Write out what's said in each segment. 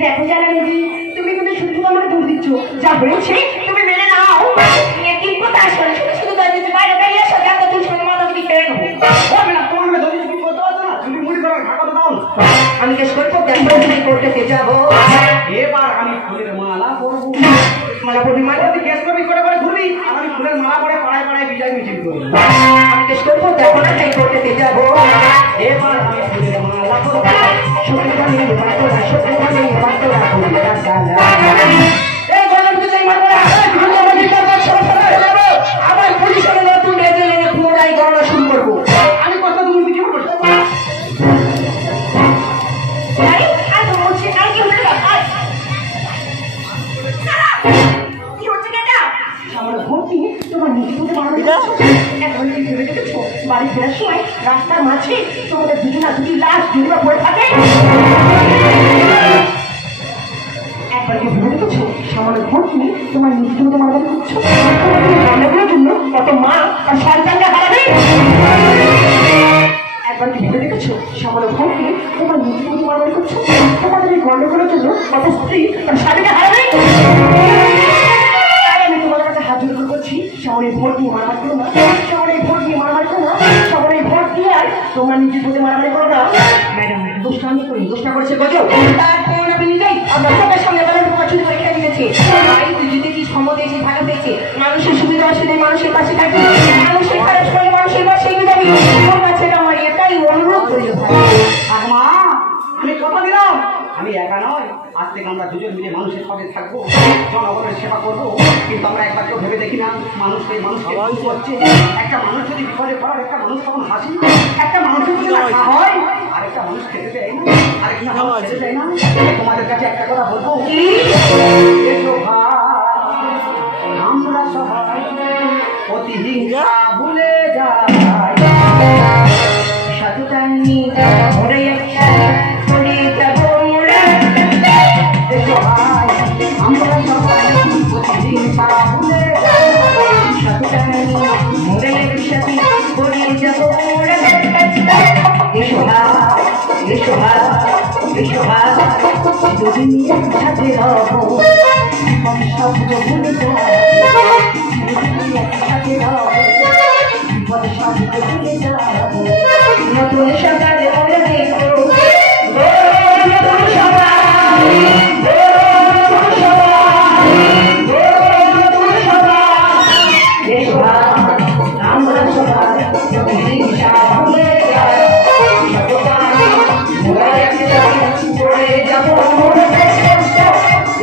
দেখো জানা দিদি, তুমি কিন্তু শুধু শুধু আমাকে দূর দিচ্ছ। যা বলছি তুমি মেনে নাও। একদিন কোথায় আসলে শুধু শুধু দর দিতে বাইরে বেরিয়ে আসো, দেখো তুমি শুনে মাথা তুমি কেড়ে নেবো। আমি কেস করবো, করতে যাবো। এবার আমি ফুলের মালা করবো। মালা পড়বি মানে তুই কেস করবি করে করে ঘুরবি, আর আমি ফুলের মালা করে পাড়ায় পাড়ায় বিজয় মিছিল করি। আমি কেস করবো, দেখো না তাই করতে যাবো। এবার আমি ফুলের মালা করবো। সত্যি বলে বাতরা, সত্যি বলে বাতরা, এই গলার দিকে মারবা, আবার পুলিশের নতুন রেজে পুনরায় গণনা শুরু করবো। আমি কথা তুমি কি করবো? বাড়ি ফেরার সময় রাস্তার মাঝে তোমাদের দুটি লাশ জুড়ে পড়ে থাকে। একবার কি ভেবে দেখেছো সামান্য ভোট নিয়ে তোমার নিজে তুমি তোমার বাড়ি করছো? রান্নাগুলোর জন্য কত মা আর সন্তানকে হারাবে। একবার কি ভেবে দেখেছো সামান্য ভোট নিয়ে তোমার নিজে তুমি তোমার বাড়ি করছো? তোমাদের এই গন্ডগোলের জন্য কত স্ত্রী আর স্বামীকে হারাবে। আমি তোমার কাছে হাত জোড় করছি, সামনে ভোট দিয়ে মারামারি করো না, সামনে ভোট দিয়ে মারামারি করো না, সামনে ভোট দিয়ে আর তোমরা নিজের প্রতি মারামারি করো না। ম্যাডাম দোষটা আমি করি, দোষটা করছে গজব, তার প্রমাণ আপনি নিজেই আপনার চোখের সামনে বেলা তোমার চুরি করে খেয়ে নিয়েছে। যদি কি ক্ষমতা দিয়েছে, ভালো পেয়েছে, মানুষের সুবিধা অসুবিধা মানুষের পাশে থাকি, মানুষের খারাপ করলে মানুষের পাশে যাবি। তোর কাছে আমার এটাই অনুরোধ করি। আর মা আমি কথা দিলাম, আমি একা নয়, আজ থেকে আমরা দুজন মিলে মানুষের পাশে থাকবো, জনগণের সেবা করবো। কিন্তু আমরা একবার কেউ ভেবে দেখি না মানুষকে করছে। একটা মানুষ যদি বিপদে পড়ার, একটা মানুষ তখন হাসি, একটা মানুষের যদি রাখা হয়, আরেকটা মানুষ খেতে দেয় না, আরেকটা মানুষ খেতে দেয় না। তোমাদের কাছে একটা কথা বলবো, এসো ভাই আমরা সবাই প্রতিহিংসা ভুলে যাই। সাধুটানি ঘরে একটা করে যাবো মোড়ে। এসো ভাই আমরা সবাই প্রতিহিংসা ভুলে যাই। সাধুটানি ঘরে একসাথে করে যাবো মোড়ে। এসো ভাই, এসো ভাই, এসো ভাই, যদি একসাথে রবো সব ভুলে যায়। একসাথে রবো সব ভুলে যাবো। নতুন সকালে মনে দেখো নতুন সকাল, নতুন সকাল, নতুন সকাল। এসো আমরা সবাই হিংসা ভুলে যাই। চলে যাবো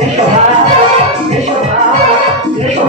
এসো এসো এসো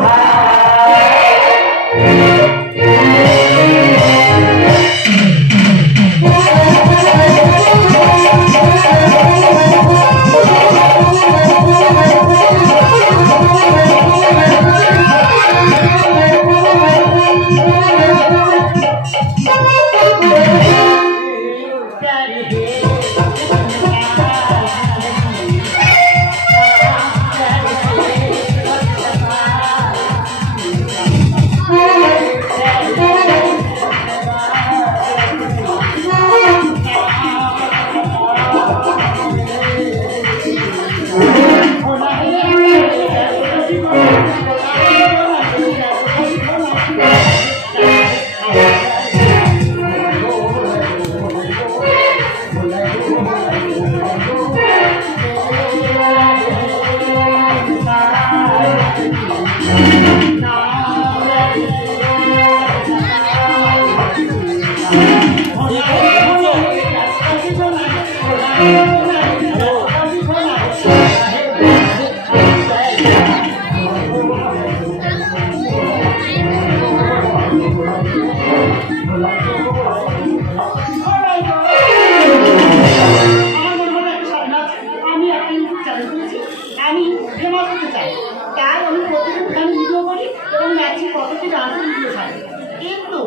করতে চাই, তাই আমি প্রতিদিন গান ভিডিও করি এবং ম্যাচিং কতটি ডান্সের ভিডিও ছাড়ি। কিন্তু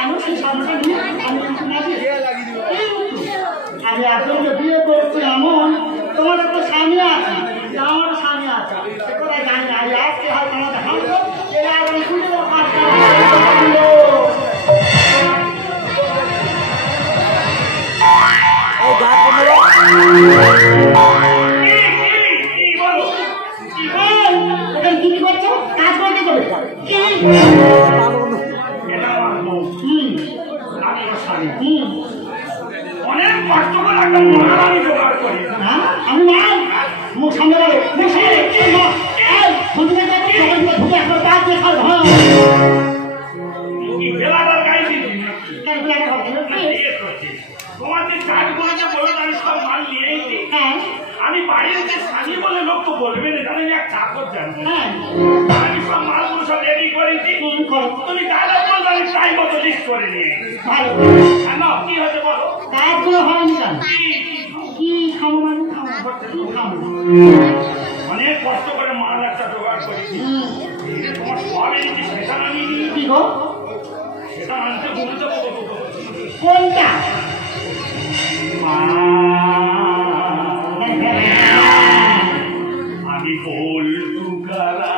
আমি সেই সামনে নিয়ে আমি কিন্তু নাচি। আমি একজনকে বিয়ে করছি এমন, তোমার একটা স্বামী আছে, আমার স্বামী আছে, কোথায় জানি না। আমি আজকে হয়তো আমাদের হাঁটবো, এর আগে আমি খুলে দেবো পাঁচটা। অনেক কষ্ট করে একটা মহারানী জোগাড় করি। আমি নাই মুখ সামনে বলো, মুখ সামনে বেলাটার গায়ে তোমার যে কাজগুলো যে বলো আমি সব মাল নিয়েছি। আমি বাড়ির যে স্বামী বলে লোক তো বলবে না, জানি এক চাকর জানবে। আমি সব মালগুলো সব রেডি করেছি, তুমি দাদা বলবে আমি টাইম মতো লিস্ট করে নিয়ে কি হয়েছে বলো। কাজগুলো হয়নি কেন? কি খাবো মানে অনেক কষ্ট করে মাল একটা জোগাড় করেছি। তোমার সব এনেছি, সেটা আমি কি গো? সেটা আনতে বলে দেবো। কোনটা? আমি বলবো কারা